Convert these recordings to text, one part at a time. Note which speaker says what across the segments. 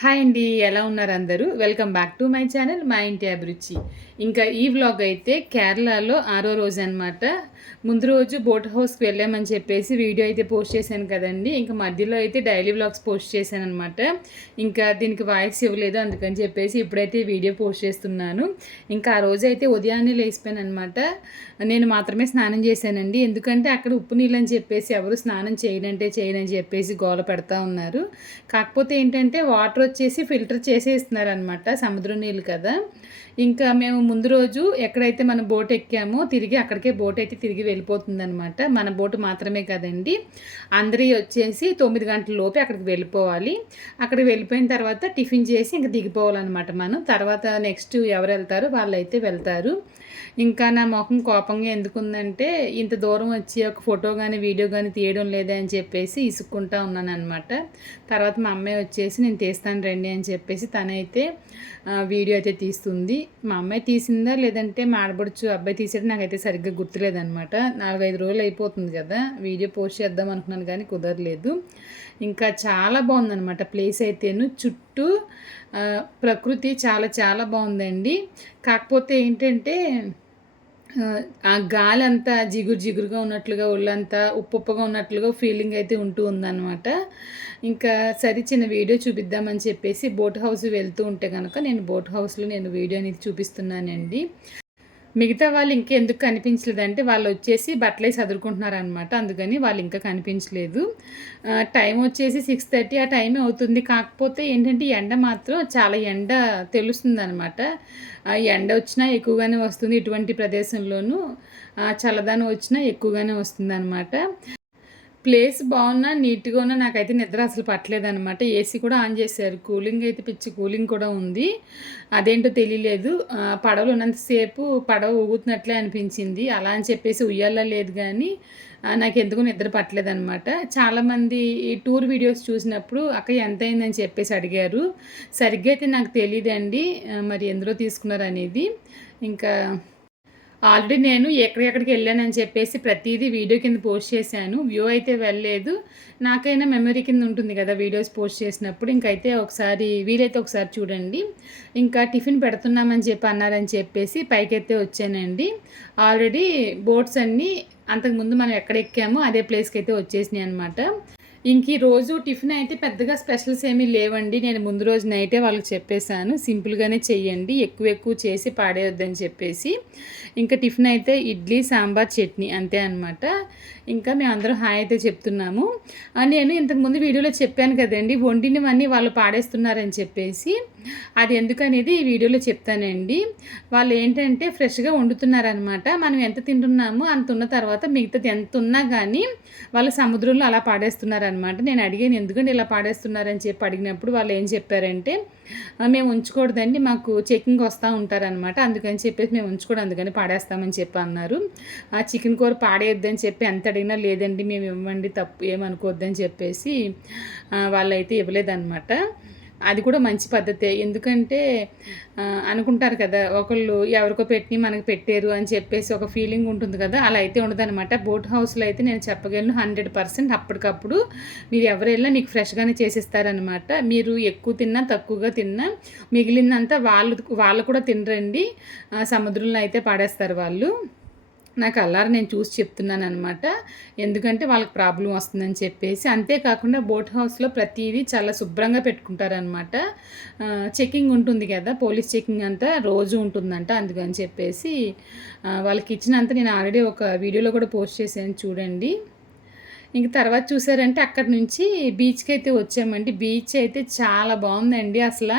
Speaker 1: Hi అండి ఎలా ఉన్నారు అందరూ? Welcome back to my channel మా ఇంటి అభిరుచి. ఇంకా ఈ వ్లాగ్ అయితే కేరళలో ఆరో రోజు అనమాట ముందు రోజు బోట్ హౌస్కి వెళ్ళామని చెప్పేసి వీడియో అయితే పోస్ట్ చేశాను కదండి. ఇంకా మధ్యలో అయితే డైలీ వ్లాగ్స్ పోస్ట్ చేశాను అనమాట ఇంకా దీనికి వాయిస్ ఇవ్వలేదు అందుకని చెప్పేసి ఇప్పుడైతే వీడియో పోస్ట్ చేస్తున్నాను. ఇంకా ఆ రోజు అయితే ఉదయాన్నే లేచిపోయాను అనమాట నేను మాత్రమే స్నానం చేశానండి. ఎందుకంటే అక్కడ ఉప్పు నీళ్ళు అని చెప్పేసి ఎవరు స్నానం చేయనంటే చేయనని చెప్పేసి గోల పెడతా ఉన్నారు. కాకపోతే ఏంటంటే వాటర్ వచ్చేసి ఫిల్టర్ చేసేస్తున్నారు అనమాట సముద్రం నీళ్ళు కదా. ఇంకా మేము ముందు రోజు ఎక్కడైతే మనం బోట్ ఎక్కామో తిరిగి అక్కడికే బోట్ అయితే తిరిగి తిరిగి వెళ్ళిపోతుందనమాట మన బోటు మాత్రమే కదండి. అందరి వచ్చేసి తొమ్మిది గంటల లోపే అక్కడికి వెళ్ళిపోవాలి. అక్కడికి వెళ్ళిపోయిన తర్వాత టిఫిన్ చేసి ఇంకా దిగిపోవాలన్నమాట మనం. తర్వాత నెక్స్ట్ ఎవరు వెళ్తారో వాళ్ళు అయితే వెళ్తారు. ఇంకా నా మొహం కోపంగా ఎందుకుందంటే ఇంత దూరం వచ్చి ఒక ఫోటో కానీ వీడియో కానీ తీయడం లేదా అని చెప్పేసి ఇసుక్కుంటా ఉన్నాను అనమాట తర్వాత మా అమ్మాయి వచ్చేసి నేను తీస్తాను రండి అని చెప్పేసి తనైతే వీడియో అయితే తీస్తుంది. మా అమ్మాయి తీసిందా లేదంటే మా ఆడబడుచు అబ్బాయి తీసేది నాకైతే సరిగ్గా గుర్తులేదనమాట నాలుగైదు రోజులు అయిపోతుంది కదా. వీడియో పోస్ట్ చేద్దాం అనుకున్నాను కానీ కుదరలేదు. ఇంకా చాలా బాగుందనమాట ప్లేస్ అయితేను. చుట్టూ ప్రకృతి చాలా చాలా బాగుందండి. కాకపోతే ఏంటంటే ఆ గాలి అంతా జిగురు జిగురుగా ఉన్నట్లుగా ఒళ్ళంతా ఉప్పుగా ఉన్నట్లుగా ఫీలింగ్ అయితే ఉంటూ ఉందన్నమాట. ఇంకా సరే చిన్న వీడియో చూపిద్దామని చెప్పేసి బోట్ హౌస్ వెళ్తూ ఉంటే కనుక నేను బోట్ హౌస్లో నేను వీడియో అనేది చూపిస్తున్నానండి. మిగతా వాళ్ళు ఇంకెందుకు కనిపించలేదంటే వాళ్ళు వచ్చేసి బట్టలే చదువుకుంటున్నారు అనమాట అందుకని వాళ్ళు ఇంకా కనిపించలేదు. టైం వచ్చేసి సిక్స్ థర్టీ ఆ టైం అవుతుంది. కాకపోతే ఏంటంటే ఎండ మాత్రం చాలా ఎండ తెలుస్తుంది అనమాట ఎండ వచ్చినా ఎక్కువగానే వస్తుంది. ఇటువంటి ప్రదేశంలోనూ చల్లదనం వచ్చినా ఎక్కువగానే వస్తుంది అనమాట ప్లేస్ బాగున్నా నీట్గా ఉన్నా నాకైతే నిద్ర అసలు పట్టలేదు అనమాట ఏసీ కూడా ఆన్ చేశారు. కూలింగ్ అయితే పిచ్చి కూలింగ్ కూడా ఉంది. అదేంటో తెలియలేదు. పడవలు ఉన్నంతసేపు పడవ ఊగుతున్నట్లే అనిపించింది. అలా అని చెప్పేసి ఉయ్యాల లేదు కానీ నాకు ఎందుకు నిద్ర పట్టలేదు అనమాట చాలామంది ఈ టూర్ వీడియోస్ చూసినప్పుడు అక్క ఎంత అయిందని చెప్పేసి అడిగారు. సరిగ్గా అయితే నాకు తెలియదండి మరి ఎందులో తీసుకున్నారు అనేది ఇంకా ఆల్రెడీ నేను ఎక్కడెక్కడికి వెళ్ళానని చెప్పేసి ప్రతిదీ వీడియో కింద పోస్ట్ చేశాను. వ్యూ అయితే వెళ్ళలేదు. నాకైనా మెమరీ కింద ఉంటుంది కదా వీడియోస్ పోస్ట్ చేసినప్పుడు. ఇంకైతే ఒకసారి వీలైతే ఒకసారి చూడండి. ఇంకా టిఫిన్ పెడుతున్నామని చెప్పి అన్నారని చెప్పేసి పైకైతే వచ్చానండి. ఆల్రెడీ బోట్స్ అన్నీ అంతకుముందు మనం ఎక్కడ ఎక్కామో అదే ప్లేస్కి అయితే వచ్చేసినాయి అనమాట ఇంక ఈ రోజు టిఫిన్ అయితే పెద్దగా స్పెషల్స్ ఏమీ లేవండి. నేను ముందు రోజు నైటే వాళ్ళకి చెప్పేశాను. సింపుల్గానే చెయ్యండి. ఎక్కువ ఎక్కువ చేసి పాడేయొద్దని చెప్పేసి. ఇంకా టిఫిన్ అయితే ఇడ్లీ సాంబార్ చట్నీ అంతే అనమాట ఇంకా మేము అందరం హాయ్ అయితే చెప్తున్నాము. నేను ఇంతకుముందు వీడియోలో చెప్పాను కదండి వండినవన్నీ వాళ్ళు పాడేస్తున్నారని చెప్పేసి. అది ఎందుకనేది ఈ వీడియోలో చెప్తానండి. వాళ్ళు ఏంటంటే ఫ్రెష్గా వండుతున్నారనమాట మనం ఎంత తింటున్నామో అంత ఉన్న తర్వాత మిగతాది ఎంత ఉన్నా కానీ వాళ్ళు సముద్రంలో అలా పాడేస్తున్నారనమాట నేను అడిగాను ఎందుకంటే ఇలా పాడేస్తున్నారని చెప్పి అడిగినప్పుడు వాళ్ళు ఏం చెప్పారంటే మేము ఉంచకూడదండి మాకు చెకింగ్ వస్తూ ఉంటారనమాట అందుకని చెప్పేసి మేము ఉంచుకోవడం అందుకని పాడేస్తామని చెప్పి అన్నారు. ఆ చికెన్ కూర పాడేయొద్దని చెప్పి ఎంత అడిగినా లేదండి మేము ఇవ్వండి తప్పు ఏమనుకోవద్దని చెప్పేసి వాళ్ళైతే ఇవ్వలేదన్నమాట అది కూడా మంచి పద్ధతే. ఎందుకంటే అనుకుంటారు కదా ఒకళ్ళు ఎవరికో పెట్టి మనకు పెట్టారు అని చెప్పేసి ఒక ఫీలింగ్ ఉంటుంది కదా అలా అయితే ఉండదనమాట బోట్ హౌస్లో అయితే నేను చెప్పగలను హండ్రెడ్ పర్సెంట్ అప్పటికప్పుడు మీరు ఎవరైనా మీకు ఫ్రెష్గానే చేసిస్తారనమాట మీరు ఎక్కువ తిన్నా తక్కువగా తిన్నా మిగిలిందంతా వాళ్ళు వాళ్ళు కూడా తినరండి. సముద్రంలో అయితే పాడేస్తారు వాళ్ళు. నాకు అల్లారు నేను చూసి చెప్తున్నాను అనమాట ఎందుకంటే వాళ్ళకి ప్రాబ్లం వస్తుందని చెప్పేసి. అంతేకాకుండా బోట్ హౌస్లో ప్రతిదీ చాలా శుభ్రంగా పెట్టుకుంటారనమాట చెకింగ్ ఉంటుంది కదా పోలీస్ చెకింగ్ అంతా రోజు ఉంటుందంట అందుకని చెప్పేసి వాళ్ళకి ఇచ్చినంత నేను ఆల్రెడీ ఒక వీడియోలో కూడా పోస్ట్ చేశాను చూడండి. ఇంక తర్వాత చూసారంటే అక్కడ నుంచి బీచ్కి అయితే వచ్చామండి. బీచ్ అయితే చాలా బాగుందండి అసలు.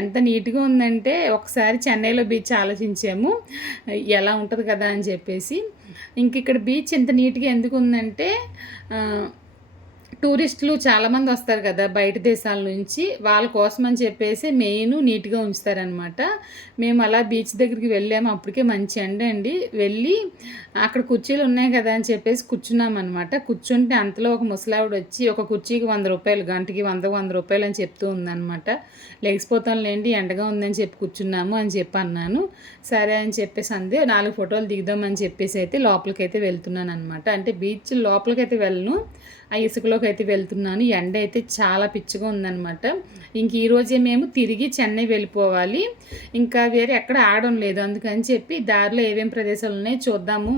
Speaker 1: ఎంత నీట్గా ఉందంటే ఒకసారి చెన్నైలో బీచ్ ఆలోచించాము. ఎలా ఉంటుంది కదా అని చెప్పేసి. ఇంక ఇక్కడ బీచ్ ఇంత నీట్గా ఎందుకు ఉందంటే టూరిస్టులు చాలామంది వస్తారు కదా బయట దేశాల నుంచి. వాళ్ళ కోసం అని చెప్పేసి మెయిన్ నీట్గా ఉంచుతారనమాట మేము అలా బీచ్ దగ్గరికి వెళ్ళాము. అప్పటికే మంచి ఎండ అండి. వెళ్ళి అక్కడ కుర్చీలు ఉన్నాయి కదా అని చెప్పేసి కూర్చున్నాం అనమాట కూర్చుంటే అంతలో ఒక ముసలావిడ వచ్చి ఒక కుర్చీకి వంద రూపాయలు గంటకి వంద వంద రూపాయలు అని చెప్తూ ఉందన్నమాట. లేకపోతాం లేండి ఎండగా ఉందని చెప్పి కూర్చున్నాము అని చెప్పి అన్నాను. సరే అని చెప్పేసి అందే. నాలుగు ఫోటోలు దిగుదామని చెప్పేసి అయితే లోపలికి అయితే వెళ్తున్నాను అనమాట అంటే బీచ్ లోపలికి అయితే వెళ్ళను. ఆ ఇసుకలోకి అయితే వెళ్తున్నాను. ఎండ అయితే చాలా పిచ్చిగా ఉందన్నమాట. ఇంక ఈరోజే మేము తిరిగి చెన్నై వెళ్ళిపోవాలి. ఇంకా వేరే ఎక్కడ ఆడడం లేదు. అందుకని చెప్పి దారిలో ఏమేమి ప్రదేశాలు ఉన్నాయో చూద్దాము.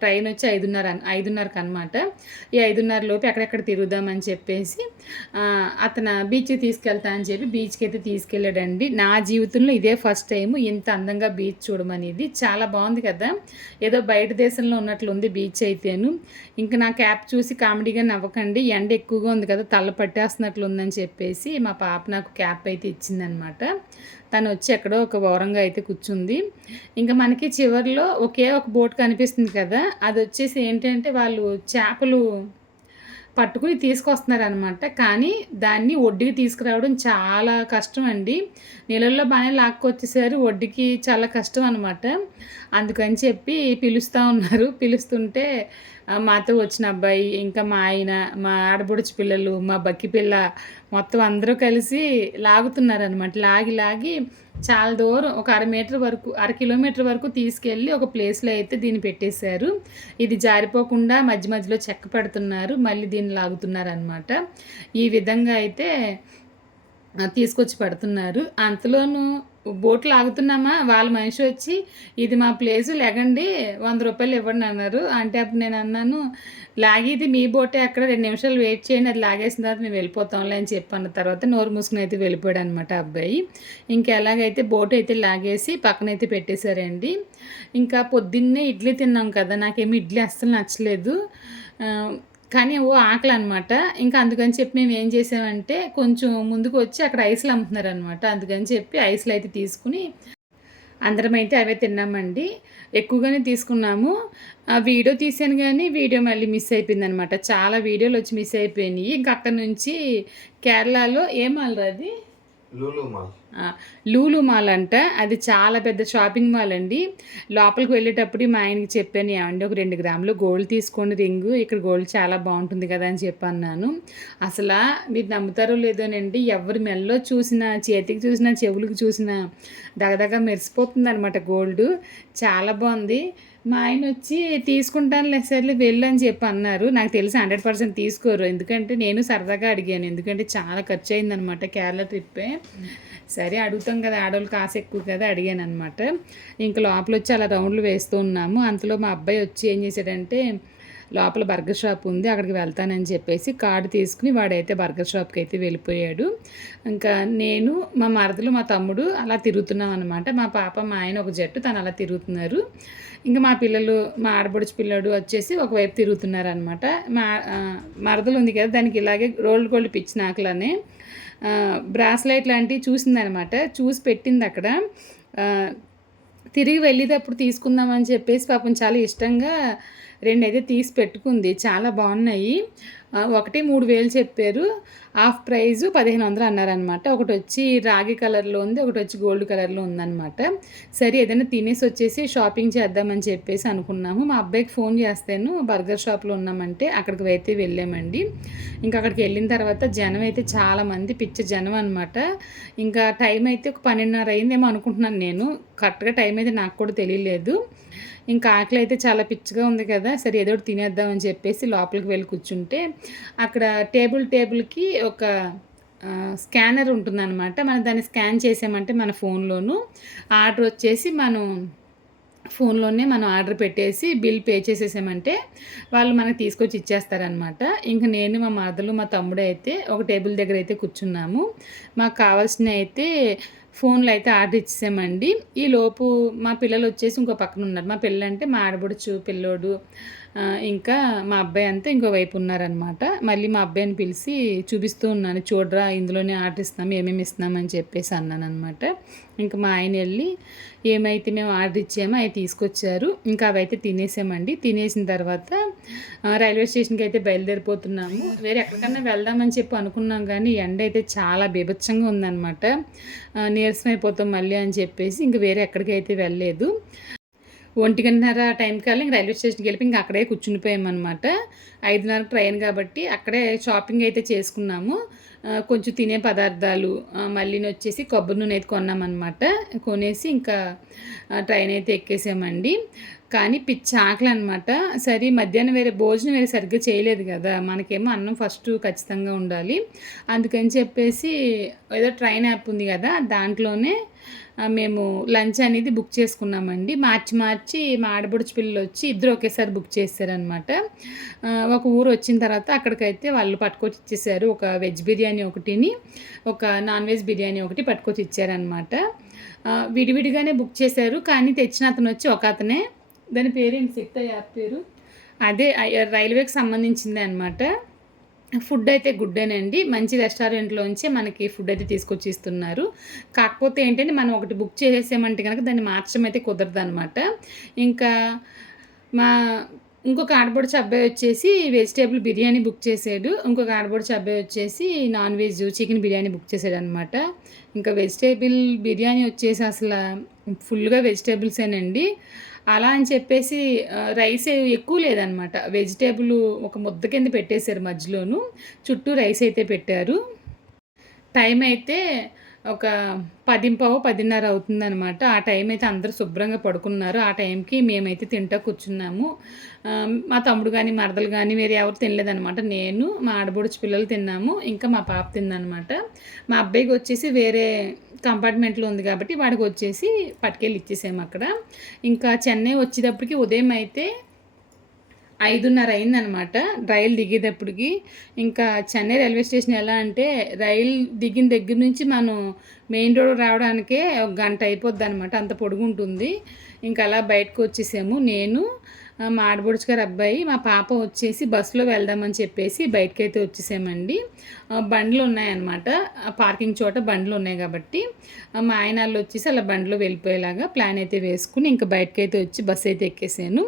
Speaker 1: ట్రైన్ వచ్చి ఐదున్నర ఐదున్నరకు అనమాట ఈ ఐదున్నర లోపు ఎక్కడెక్కడ తిరుగుదామని చెప్పేసి అతను బీచ్కి తీసుకెళ్తా అని చెప్పి బీచ్కి అయితే తీసుకెళ్ళాడండి. నా జీవితంలో ఇదే ఫస్ట్ టైం ఇంత అందంగా బీచ్ చూడమనేది. చాలా బాగుంది కదా. ఏదో బయట దేశంలో ఉన్నట్లు ఉంది బీచ్ అయితేను. ఇంకా నా క్యాప్ చూసి కామెడీగా నవ్వకండి. ఎండ ఎక్కువగా ఉంది కదా తల పట్టేస్తున్నట్లు ఉందని చెప్పేసి మా పాప నాకు క్యాప్ అయితే ఇచ్చిందనమాట. తను వచ్చి ఎక్కడో ఒక ఓరంగా అయితే కూర్చుంది. ఇంకా మనకి చివరిలో ఒకే ఒక బోట్ కనిపిస్తుంది కదా అది వచ్చేసి ఏంటంటే వాళ్ళు చేపలు పట్టుకుని తీసుకొస్తున్నారు అనమాట కానీ దాన్ని ఒడ్డుకి తీసుకురావడం చాలా కష్టం అండి నీళ్ళల్లో బాగానే లాక్కొచ్చేసారు. ఒడ్డుకి చాలా కష్టం అనమాట అందుకని చెప్పి పిలుస్తూ ఉన్నారు. పిలుస్తుంటే మాతో వచ్చిన అబ్బాయి ఇంకా మా ఆయన మా ఆడబుడుచు పిల్లలు మా బక్కి పిల్ల మొత్తం అందరూ కలిసి లాగుతున్నారనమాట. లాగి లాగి చాలా దూరం ఒక అర మీటర్ వరకు అర కిలోమీటర్ వరకు తీసుకెళ్ళి ఒక ప్లేస్లో అయితే దీన్ని పెట్టేశారు. ఇది జారిపోకుండా మధ్య మధ్యలో చెక్క పెడుతున్నారు మళ్ళీ దీన్ని లాగుతున్నారు అనమాట ఈ విధంగా అయితే తీసుకొచ్చి పెడుతున్నారు. అంతలోనూ బోట్లు ఆగుతున్నామా వాళ్ళ మనిషి వచ్చి ఇది మా ప్లేసు లేకండి వంద రూపాయలు ఇవ్వండి అన్నారు. అంటే అప్పుడు నేను అన్నాను లాగేది మీ బోటే అక్కడ రెండు నిమిషాలు వెయిట్ చేయండి అది లాగేసిన తర్వాత మేము వెళ్ళిపోతాంలే అని చెప్పన్న తర్వాత నోరు మూసుకుని అయితే వెళ్ళిపోయాడు అనమాట అబ్బాయి. ఇంకా ఎలాగైతే బోట్ అయితే లాగేసి పక్కనైతే పెట్టేశారండి. ఇంకా పొద్దున్నే ఇడ్లీ తిన్నాం కదా నాకేమి ఇడ్లీ అస్సలు నచ్చలేదు. కానీ ఓ ఆకలి అనమాట ఇంకా అందుకని చెప్పి మేము ఏం చేసామంటే కొంచెం ముందుకు వచ్చి అక్కడ ఐస్లు అమ్ముతున్నారు అనమాట అందుకని చెప్పి ఐస్లు అయితే తీసుకుని అందరం అయితే అవే తిన్నామండి. ఎక్కువగానే తీసుకున్నాము. ఆ వీడియో తీసాను కానీ వీడియో మళ్ళీ మిస్ అయిపోయింది అనమాట చాలా వీడియోలు వచ్చి మిస్ అయిపోయినాయి. ఇంకా అక్కడ నుంచి కేరళలో ఏ మాల్ అది?
Speaker 2: లూలు మాల్.
Speaker 1: లూలు మాల్ అంట. అది చాలా పెద్ద షాపింగ్ మాల్ అండి. లోపలికి వెళ్ళేటప్పుడు మా ఆయనకి చెప్పాను ఏమండి ఒక రెండు గ్రాములు గోల్డ్ తీసుకోండి రింగు. ఇక్కడ గోల్డ్ చాలా బాగుంటుంది కదా అని చెప్పి అన్నాను అసలు మీరు నమ్ముతారో లేదోనండి ఎవరి మెల్లో చూసినా చేతికి చూసినా చెవులకు చూసినా దగదగ మెరిసిపోతుంది అనమాట గోల్డ్. చాలా బాగుంది. మా ఆయన వచ్చి తీసుకుంటాను లేసర్లే వెళ్ళు అని చెప్పి అన్నారు. నాకు తెలిసి హండ్రెడ్ పర్సెంట్ తీసుకోరు. ఎందుకంటే నేను సరదాగా అడిగాను. ఎందుకంటే చాలా ఖర్చు అయిందనమాట కేరళ ట్రిప్పే. సరే అడుగుతాం కదా ఆడవాళ్ళు కాసు ఎక్కువ కదా అడిగాను అనమాట ఇంకా లోపల వచ్చి అలా రౌండ్లు వేస్తూ ఉన్నాము. అంతలో మా అబ్బాయి వచ్చి ఏం చేశాడంటే లోపల బర్గర్ షాప్ ఉంది అక్కడికి వెళ్తానని చెప్పేసి కార్డు తీసుకుని వాడైతే బర్గర్ షాప్కి అయితే వెళ్ళిపోయాడు. ఇంకా నేను మా మరదలు మా తమ్ముడు అలా తిరుగుతున్నాం అనమాట మా పాప మా ఆయన ఒక జట్టు తను అలా తిరుగుతున్నారు. ఇంకా మా పిల్లలు మా ఆడపడుచు పిల్లడు వచ్చేసి ఒకవైపు తిరుగుతున్నారు అనమాట మా మరదలు ఉంది కదా దానికి ఇలాగే రోల్డ్ గోల్డ్ పిచ్చి నాకులనే బ్రాస్లైట్ లాంటివి చూసిందనమాట చూసి పెట్టింది అక్కడ. తిరిగి వెళ్ళేటప్పుడు తీసుకుందామని చెప్పేసి పాపం చాలా ఇష్టంగా రెండు అయితే తీసి పెట్టుకుంది. చాలా బాగున్నాయి. ఒకటి మూడు వేలు చెప్పారు. హాఫ్ ప్రైజ్ పదిహేను వందలు అన్నారనమాట ఒకటి వచ్చి రాగి కలర్లో ఉంది ఒకటి వచ్చి గోల్డ్ కలర్లో ఉందన్నమాట. సరే ఏదైనా తినేసి వచ్చేసి షాపింగ్ చేద్దామని చెప్పేసి అనుకున్నాము. మా అబ్బాయికి ఫోన్ చేస్తాను. బర్గర్ షాప్లో ఉన్నామంటే అక్కడికి అయితే వెళ్ళామండి. ఇంకా అక్కడికి వెళ్ళిన తర్వాత జనం అయితే చాలా మంది పిచ్చ జనం అనమాట ఇంకా టైం అయితే ఒక పన్నెండున్నర అయిందేమో అనుకుంటున్నాను నేను. కరెక్ట్గా టైం అయితే నాకు కూడా తెలియలేదు. ఇంకా ఆకలి అయితే చాలా పిచ్చిగా ఉంది కదా సరే ఏదో ఒకటి తినేద్దామని చెప్పేసి లోపలికి వెళ్ళి కూర్చుంటే అక్కడ టేబుల్ టేబుల్కి ఒక స్కానర్ ఉంటుందన్నమాట. మనం దాన్ని స్కాన్ చేసామంటే మన ఫోన్లోను ఆర్డర్ వచ్చేసి మనం ఫోన్లోనే మనం ఆర్డర్ పెట్టేసి బిల్ పే చేసేసామంటే వాళ్ళు మనకు తీసుకొచ్చి ఇచ్చేస్తారనమాట ఇంకా నేను మా మరదలు మా తమ్ముడు అయితే ఒక టేబుల్ దగ్గర అయితే కూర్చున్నాము. మాకు కావాల్సినవి అయితే ఫోన్లో అయితే ఆర్డర్ ఇచ్చేసామండి. ఈ లోపు మా పిల్లలు వచ్చేసి ఇంకో పక్కన ఉన్నారు. మా పిల్లలు అంటే మా ఆడబడుచు పిల్లోడు ఇంకా మా అబ్బాయి అంతా ఇంకో వైపు ఉన్నారనమాట మళ్ళీ మా అబ్బాయిని పిలిచి చూపిస్తూ ఉన్నాను. చూడరా ఇందులోనే ఆర్డర్ ఇస్తున్నాం ఏమేమి ఇస్తున్నామని చెప్పేసి అన్నాను అనమాట ఇంకా మా ఆయన వెళ్ళి ఏమైతే మేము ఆర్డర్ ఇచ్చామో అవి తీసుకొచ్చారు. ఇంకా అవైతే తినేసామండి. తినేసిన తర్వాత రైల్వే స్టేషన్కి అయితే బయలుదేరిపోతున్నాము. వేరే ఎక్కడికన్నా వెళ్దామని చెప్పి అనుకున్నాం కానీ ఎండ అయితే చాలా బీభత్సంగా ఉందన్నమాట. నీరసం అయిపోతాం మళ్ళీ అని చెప్పేసి ఇంక వేరే ఎక్కడికి అయితే వెళ్ళలేదు. ఒంటిగంటన్నర టైం కల్లా ఇంక రైల్వే స్టేషన్కి వెళ్ళి ఇంకా అక్కడే కూర్చునిపోయామన్నమాట ఐదున్నర ట్రైన్ కాబట్టి అక్కడే షాపింగ్ అయితే చేసుకున్నాము. కొంచెం తినే పదార్థాలు మళ్ళీ వచ్చేసి కొబ్బరి నూనె అయితే కొన్నామన్నమాట. కొనేసి ఇంకా ట్రైన్ అయితే ఎక్కేసామండి. కానీ పిచ్చి ఆకలి అనమాట సరే మధ్యాహ్నం వేరే భోజనం వేరే సరిగ్గా చేయలేదు కదా మనకేమో అన్నం ఫస్ట్ ఖచ్చితంగా ఉండాలి. అందుకని చెప్పేసి ఏదో ట్రైన్ యాప్ ఉంది కదా దాంట్లోనే మేము లంచ్ అనేది బుక్ చేసుకున్నామండి. మార్చి మార్చి మా ఆడబడుచు పిల్లలు వచ్చి ఇద్దరు ఒకేసారి బుక్ చేశారనమాట. ఒక ఊరు వచ్చిన తర్వాత అక్కడికైతే వాళ్ళు పట్టుకొచ్చి ఇచ్చేసారు. ఒక వెజ్ బిర్యానీ ఒకటిని ఒక నాన్ వెజ్ బిర్యానీ ఒకటి పట్టుకొచ్చి ఇచ్చారనమాట. విడివిడిగానే బుక్ చేశారు. కానీ తెచ్చిన అతను వచ్చి ఒక అతనే దాని పేరేంటి శక్తి యాప్ పేరు? అదే రైల్వేకి సంబంధించింది అనమాట ఫుడ్ అయితే గుడ్డేనండి మంచి రెస్టారెంట్లోంచి మనకి ఫుడ్ అయితే తీసుకొచ్చి ఇస్తున్నారు. కాకపోతే ఏంటంటే మనం ఒకటి బుక్ చేసేసామంటే కనుక దాన్ని మార్చడం అయితే కుదరదు అనమాట ఇంకా మా ఇంకొక ఆడపడుచు అబ్బాయి వచ్చేసి వెజిటేబుల్ బిర్యానీ బుక్ చేసాడు ఇంకొక ఆడపడుచు అబ్బాయి వచ్చేసి non veg chicken biryani book చేసాడు అనమాట ఇంకా వెజిటేబుల్ బిర్యానీ వచ్చేసి అసలు ఫుల్గా వెజిటేబుల్సేనండి. అలా అని చెప్పేసి రైస్ ఎక్కువ లేదనమాట వెజిటేబుల్ ఒక ముద్ద కింద పెట్టేశారు మధ్యలోను. చుట్టూ రైస్ అయితే పెట్టారు. టైం అయితే ఒక పదింపావు పదిన్నర అవుతుందనమాట ఆ టైం అయితే అందరూ శుభ్రంగా పడుకున్నారు. ఆ టైంకి మేమైతే తింటా కూర్చున్నాము. మా తమ్ముడు కానీ మరదలు కానీ వేరే ఎవరు తినలేదనమాట నేను మా ఆడబొడుచు పిల్లలు తిన్నాము. ఇంకా మా పాప తిందనమాట మా అబ్బాయికి వచ్చేసి వేరే కంపార్ట్మెంట్లో ఉంది కాబట్టి వాడికి వచ్చేసి పట్టుకెళ్ళి ఇచ్చేసాము అక్కడ. ఇంకా చెన్నై వచ్చేటప్పటికి ఉదయం అయితే ఐదున్నర అయిందనమాట రైలు దిగేటప్పటికి. ఇంకా చెన్నై రైల్వే స్టేషన్ ఎలా అంటే రైలు దిగిన దగ్గర నుంచి మనం మెయిన్ రోడ్ రావడానికే ఒక గంట అయిపోద్ది అనమాట అంత పొడుగుంటుంది. ఇంకా అలా బయటకు వచ్చేసాము. నేను మా ఆడబొడుచు గారు అబ్బాయి మా పాప వచ్చేసి బస్సులో వెళ్దామని చెప్పేసి బయటకైతే వచ్చేసామండి. బండ్లు ఉన్నాయన్నమాట పార్కింగ్ చోట బండ్లు ఉన్నాయి కాబట్టి మా ఆయన వాళ్ళు వచ్చేసి అలా బండ్లో వెళ్ళిపోయేలాగా ప్లాన్ అయితే వేసుకుని ఇంకా బయటకైతే వచ్చి బస్సు అయితే ఎక్కేసాను.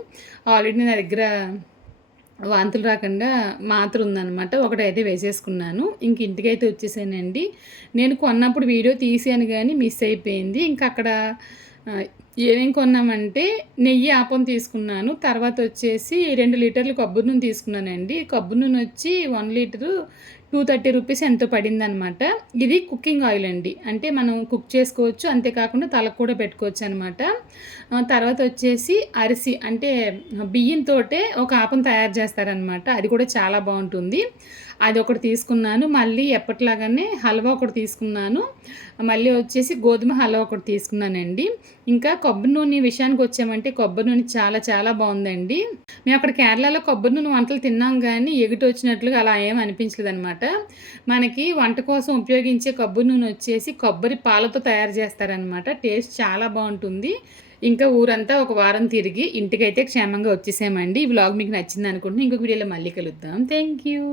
Speaker 1: ఆల్రెడీ నా దగ్గర వాంతులు రాకుండా మాత్ర ఉందన్నమాట. ఒకటైతే వేసేసుకున్నాను. ఇంక ఇంటికైతే వచ్చేసానండి. నేను కొన్నప్పుడు వీడియో తీసాను కానీ మిస్ అయిపోయింది. ఇంకా అక్కడ ఏమేం కొన్నామంటే నెయ్యి ఆపం తీసుకున్నాను. తర్వాత వచ్చేసి రెండు లీటర్లు కొబ్బరి నూనె తీసుకున్నానండి. కొబ్బరి నూనె వచ్చి one litre two thirty rupees ఎంతో పడిందనమాట. ఇది కుకింగ్ ఆయిల్ అండి. అంటే మనం కుక్ చేసుకోవచ్చు అంతేకాకుండా తలకు కూడా పెట్టుకోవచ్చు అనమాట తర్వాత వచ్చేసి అరిసి అంటే బియ్యంతో ఒక ఆపం తయారు చేస్తారనమాట. అది కూడా చాలా బాగుంటుంది. అది ఒకటి తీసుకున్నాను మళ్ళీ ఎప్పటిలాగానే హల్వా ఒకటి తీసుకున్నాను. మళ్ళీ వచ్చేసి గోధుమ హల్వా ఒకటి తీసుకున్నానండి. ఇంకా కొబ్బరి నూనె విషయానికి వచ్చామంటే కొబ్బరి నూనె చాలా చాలా బాగుందండి. మేము అక్కడ కేరళలో కొబ్బరి నూనె వంటలు తిన్నాం కానీ ఎగిటి వచ్చినట్లుగా అలా ఏం అనిపించలేదు అనమాట అనమాట మనకి వంట కోసం ఉపయోగించే కొబ్బరి నూనె వచ్చేసి కొబ్బరి పాలతో తయారు చేస్తారనమాట టేస్ట్ చాలా బాగుంటుంది. ఇంకా ఊరంతా ఒక వారం తిరిగి ఇంటికైతే క్షేమంగా వచ్చేసామండి. ఈ వ్లాగ్ మీకు నచ్చింది అనుకుంటున్నాను ఇంకొక వీడియోలో మళ్ళీ కలుద్దాం. Thank you